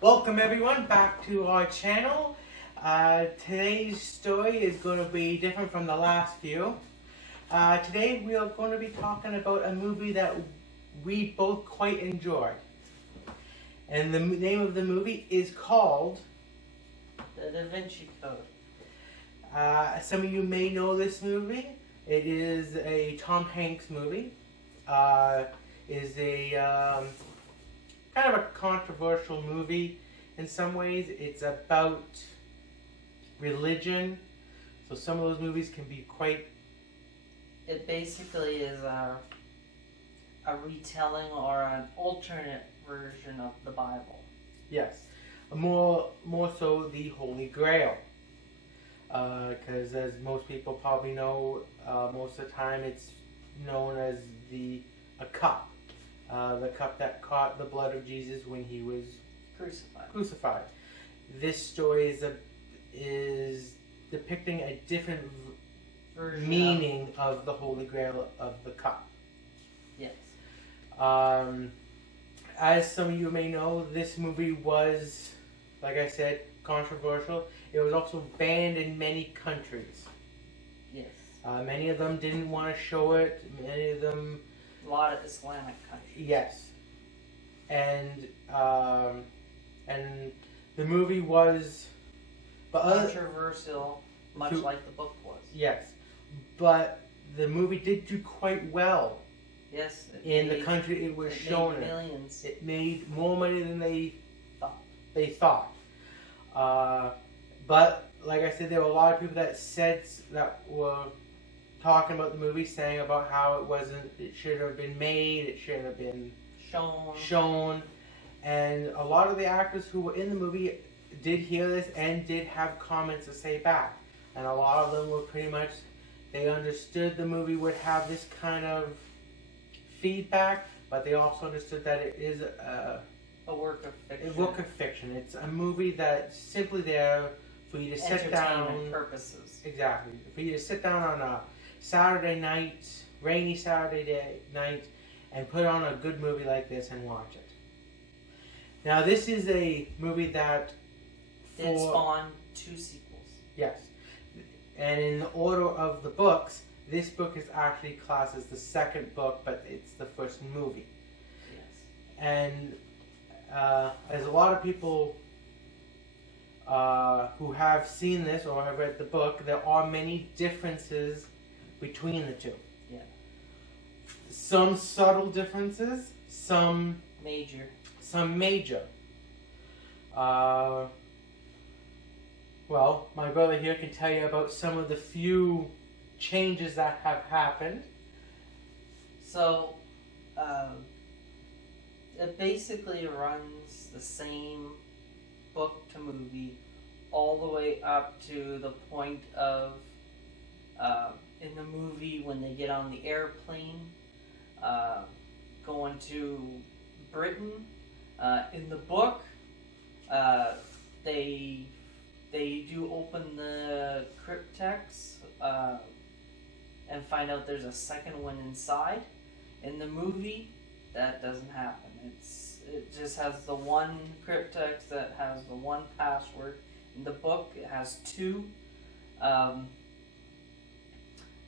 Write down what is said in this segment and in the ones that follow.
Welcome everyone back to our channel. Today's story is going to be different from the last few. Today we are going to be talking about a movie that we both quite enjoyed. And the name of the movie is called The Vinci Code. some of you may know this movie. It is a Tom Hanks movie. Is a kind of a controversial movie in some ways. It's about religion, so some of those movies can be quite... It basically is a retelling or an alternate version of the Bible. Yes, more so the Holy Grail, because as most people probably know, most of the time it's known as a cup. The cup that caught the blood of Jesus when he was crucified. This story is depicting a different meaning of the Holy Grail of the cup. Yes. As some of you may know, this movie was, like I said, controversial. It was also banned in many countries. Yes. Many of them didn't want to show it. Many of them... A lot of Islamic countries. Yes. And the movie was... controversial, much like the book was. Yes. But the movie did do quite well. Yes. In the country it was shown in. Millions. It made more money than they thought. But, like I said, there were a lot of people that were talking about the movie, saying about how it should have been made, it should have been shown. And a lot of the actors who were in the movie did hear this and did have comments to say back. And a lot of them were pretty much, they understood the movie would have this kind of feedback, but they also understood that it is a work of fiction. It's a movie that's simply there for you to sit down. Entertainment purposes. Exactly. For you to sit down on a Saturday night, rainy Saturday night, and put on a good movie like this and watch it. Now, this is a movie that did spawn 2 sequels. Yes. And in the order of the books, this book is actually classed as the second book, but it's the first movie. Yes. And as a lot of people who have seen this or have read the book, there are many differences between the two. Yeah. Some subtle differences, some major. Well, my brother here can tell you about some of the few changes that have happened. So, it basically runs the same book to movie all the way up to the point of in the movie when they get on the airplane going to Britain. In the book, they do open the cryptex and find out there's a second one inside. In the movie, that doesn't happen. It just has the one cryptex that has the one password. In the book, it has 2.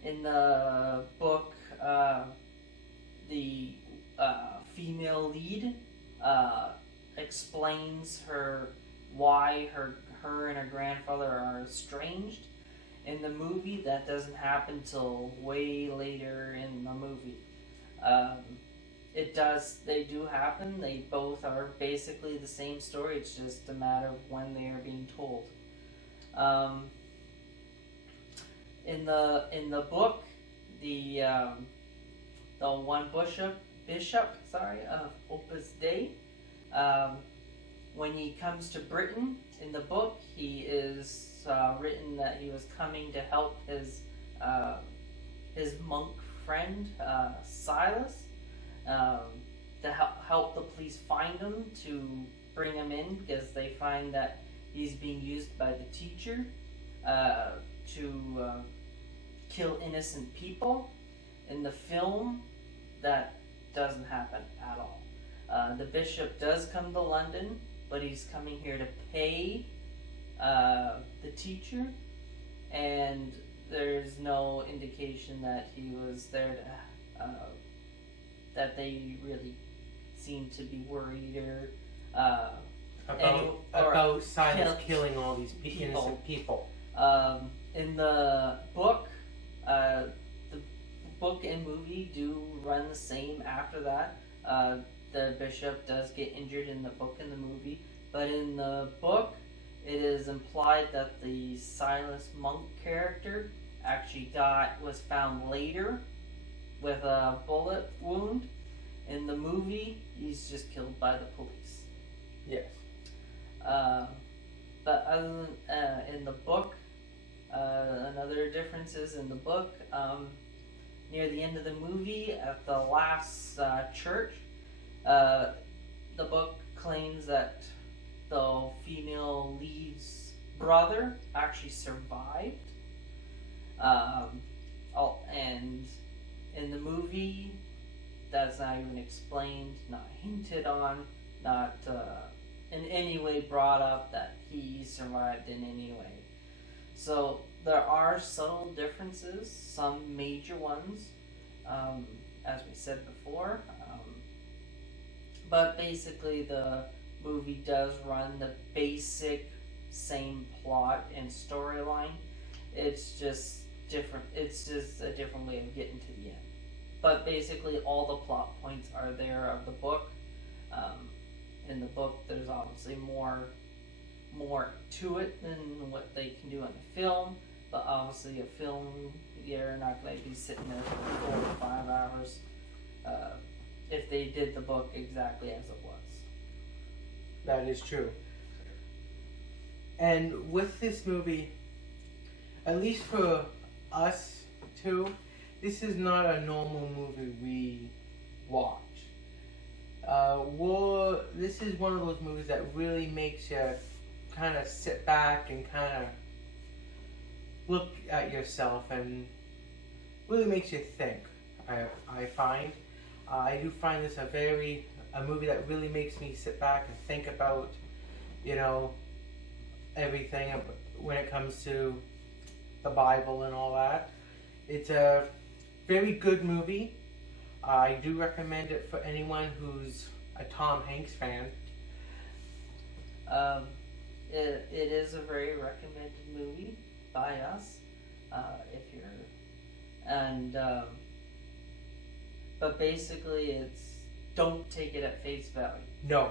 In the book, the female lead explains why her and her grandfather are estranged. In the movie, that doesn't happen till way later in the movie. They do happen. They both are basically the same story. It's just a matter of when they are being told. In the book, the one bishop of Opus Dei, when he comes to Britain in the book, he is written that he was coming to help his monk friend Silas, to help the police find him, to bring him in, because they find that he's being used by the teacher to kill innocent people. In the film, that doesn't happen at all. The bishop does come to London but he's coming here to pay the teacher, and there's no indication that he was there to, that they really seem to be worried or about Silas killing all these innocent people. In the book, the book and movie do run the same after that. The bishop does get injured in the book and the movie, but in the book, it is implied that the Silas Monk character actually was found later with a bullet wound. In the movie, he's just killed by the police. Yes. But other than in the book, another difference is in the book, near the end of the movie, at the last church, the book claims that the female lead's brother actually survived. And in the movie, that's not even explained, not hinted on, not in any way brought up that he survived in any way. So there are subtle differences, some major ones, as we said before. But basically the movie does run the basic same plot and storyline. It's just different. It's just a different way of getting to the end. But basically all the plot points are there of the book. In the book there's obviously more to it than what they can do in the film. But obviously a film, you're not going to be sitting there for 4 or 5 hours if they did the book exactly as it was. That is true. And with this movie, at least for us two, this is not a normal movie we watch. This is one of those movies that really makes you kind of sit back and kind of look at yourself and really makes you think. I find. I do find this a movie that really makes me sit back and think about, everything when it comes to the Bible and all that. It's a very good movie. I do recommend it for anyone who's a Tom Hanks fan. It is a very recommended movie by us. But basically don't take it at face value. No.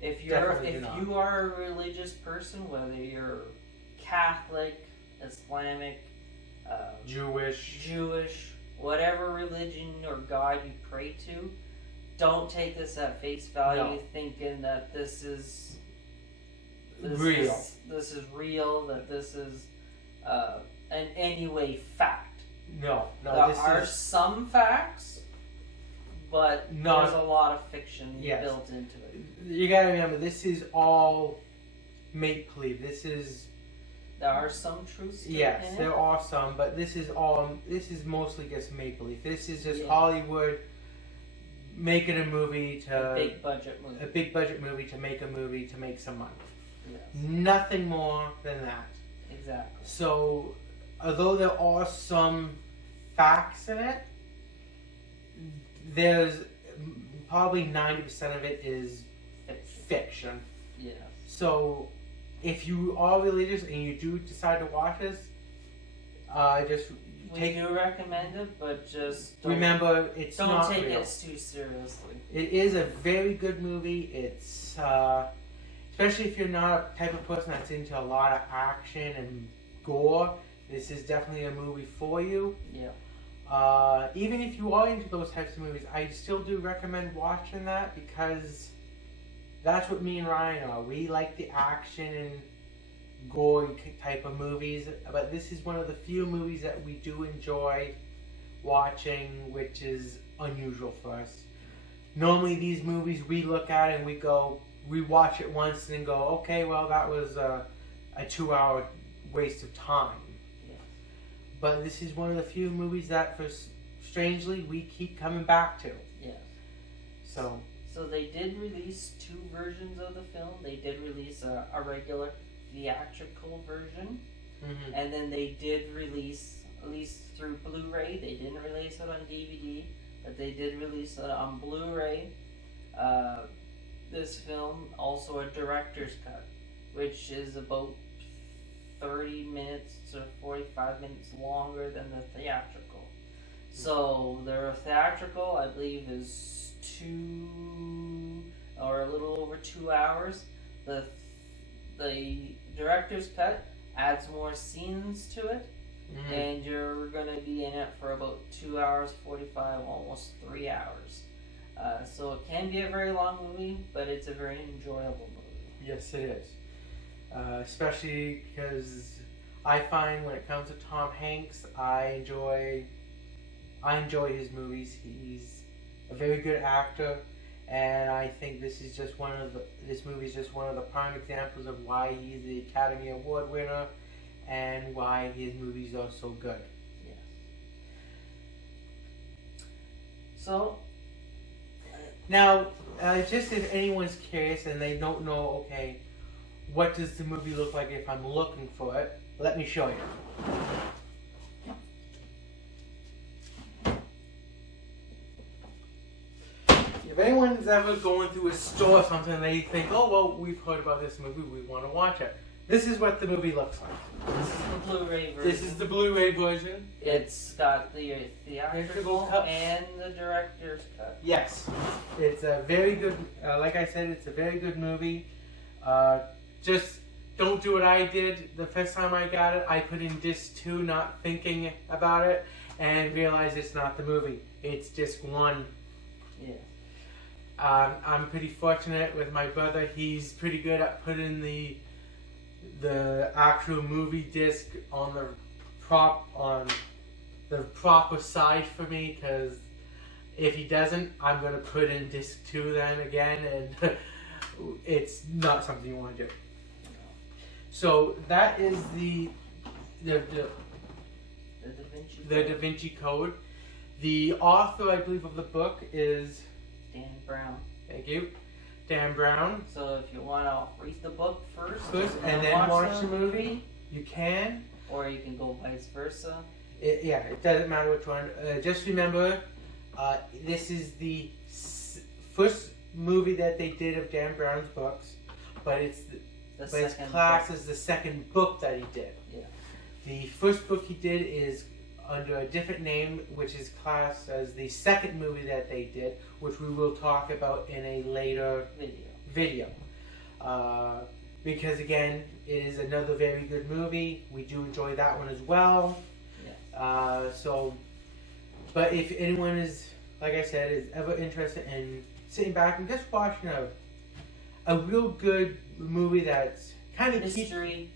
If you are a religious person, whether you're Catholic, Islamic, Jewish, whatever religion or God you pray to, don't take this at face value thinking that this is real, that this is in any way fact. No. There are some facts, but there's a lot of fiction built into it. You gotta remember, this is all make-believe. There are some truths in yes, it. there are some, but this is mostly just make-believe. This is just Hollywood making a movie to... A big budget movie to make a movie to make some money. Yes. Nothing more than that. Exactly. So, although there are some facts in it, there's probably 90% of it is fiction. Yeah. So, if you are religious and you do decide to watch this, we do recommend it, but just remember it's not don't take real. it too seriously. It is a very good movie. It's especially if you're not a type of person that's into a lot of action and gore. This is definitely a movie for you. Yeah. Even if you are into those types of movies, I still do recommend watching that because that's what me and Ryan are. We like the action and gory type of movies, but this is one of the few movies that we do enjoy watching, which is unusual for us. Normally these movies we look at and we watch it once and then go, okay, well that was a 2-hour waste of time. Yeah. But this is one of the few movies that, strangely, we keep coming back to. Yeah. So So they did release 2 versions of the film. They did release a regular theatrical version, and then they did release, at least through Blu-ray, they didn't release it on DVD, but they did release it on Blu-ray. This film, also a director's cut, which is about 30 minutes to 45 minutes longer than the theatrical. So their theatrical, I believe, is 2 or a little over 2 hours. The director's cut adds more scenes to it, and you're going to be in it for about 2 hours 45, almost 3 hours. So it can be a very long movie, but it's a very enjoyable movie. Yes, it is. Especially because I find when it comes to Tom Hanks, I enjoy his movies. He's a very good actor, and I think this movie is just one of the prime examples of why he's the Academy Award winner and why his movies are so good. Yes. So now, just if anyone's curious and they don't know, okay, what does the movie look like if I'm looking for it? Let me show you. If anyone's ever going through a store or something and they think, oh, well, we've heard about this movie, we want to watch it. This is what the movie looks like. This is the Blu-ray version. This is the Blu-ray version. It's got the theatrical cut and the director's cut. Yes. It's a very good, like I said, it's a very good movie. Just don't do what I did the first time I got it. I put in disc 2 not thinking about it and realized it's not the movie. It's disc 1. Yeah. I'm pretty fortunate with my brother. He's pretty good at putting the actual movie disc on the proper side for me, because if he doesn't, I'm going to put in disc 2 then again, and it's not something you want to do. So that is the Da Vinci Code. The author, I believe, of the book is Dan Brown. Thank you, Dan Brown. So if you want to read the book first and then watch the movie, you can. Or you can go vice versa. It doesn't matter which one. Just remember, this is the first movie that they did of Dan Brown's books, but it's classed as the second book that he did. Yeah. The first book he did is under a different name, which is classed as the second movie that they did, which we will talk about in a later video. Because again, it is another very good movie. We do enjoy that one as well. Yes. But if anyone is, like I said, is ever interested in sitting back and just watching a real good movie that's kind of mystery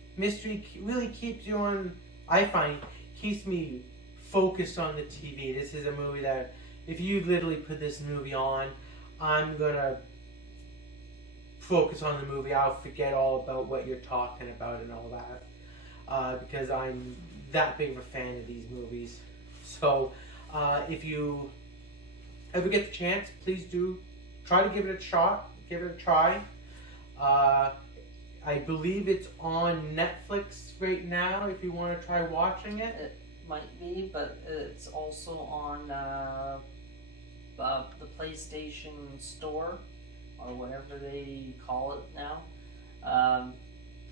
really keeps you on, I find, keeps me focused on the TV. This is a movie that if you literally put this movie on, I'm gonna focus on the movie. I'll forget all about what you're talking about and all that, because I'm that big of a fan of these movies. So if you ever get the chance, please do try to give it a shot, give it a try. I believe it's on Netflix right now if you want to try watching it. It might be, but it's also on the PlayStation Store, or whatever they call it now,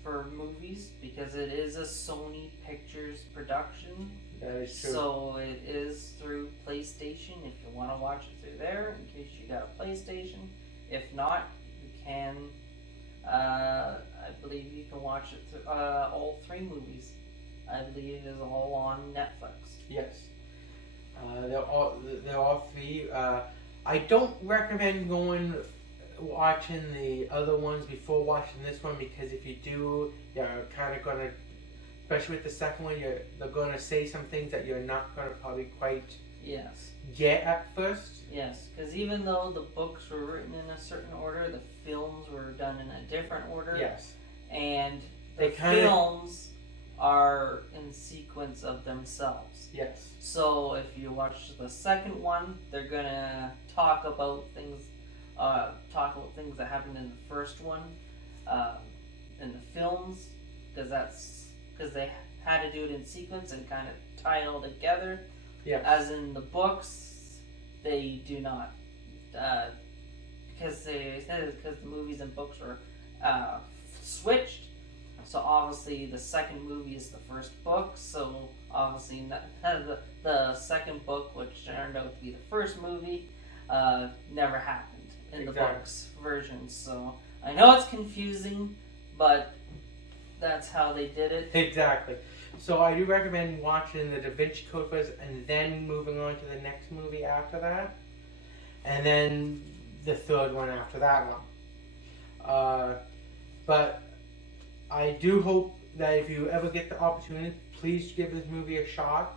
for movies, because it is a Sony Pictures production. That is true. So it is through PlayStation if you want to watch it through there, in case you got a PlayStation. If not, you can, I believe you can watch it through, all 3 movies, I believe, is all on Netflix. Yes. They're all 3. I don't recommend watching the other ones before watching this one, because if you do, you're kind of going to, especially with the second one, they're going to say some things that you're not going to probably quite get at first. Yes, because even though the books were written in a certain order, the films were done in a different order. Yes. And the films are in sequence of themselves. Yes. So if you watch the second one, they're going to talk about things talk about things that happened in the first one, in the films, because they had to do it in sequence and kind of tie it all together. Yeah. As in the books, they do not, because the movies and books were switched. So obviously the second movie is the first book. So obviously the second book, which turned out to be the first movie, never happened in the books version. So I know it's confusing, but that's how they did it. Exactly. So I do recommend watching the Da Vinci Code first and then moving on to the next movie after that. And then the third one after that one. But I do hope that if you ever get the opportunity, please give this movie a shot.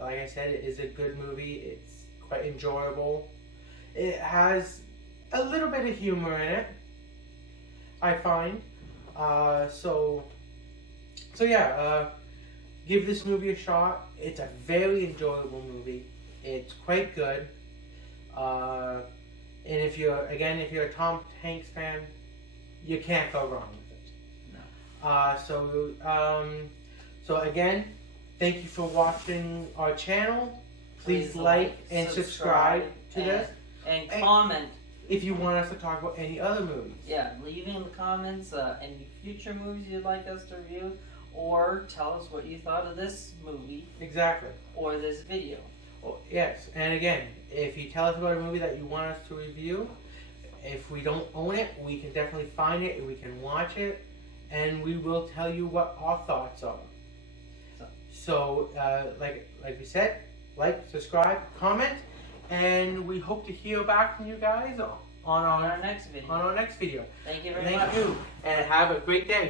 Like I said, it is a good movie. It's quite enjoyable. It has a little bit of humor in it, I find. So yeah, give this movie a shot. It's a very enjoyable movie. It's quite good. And if you're a Tom Hanks fan, you can't go wrong with it. No. So again, thank you for watching our channel. Please like and subscribe to this. And comment. If you want us to talk about any other movies. Yeah, leave in the comments any future movies you'd like us to review, or tell us what you thought of this movie. Exactly. Or this video. Oh, yes, and again, if you tell us about a movie that you want us to review, if we don't own it, we can definitely find it and we can watch it, and we will tell you what our thoughts are. So like we said, like, subscribe, comment, and we hope to hear back from you guys on our next video. Thank you very much. Thank you, and have a great day.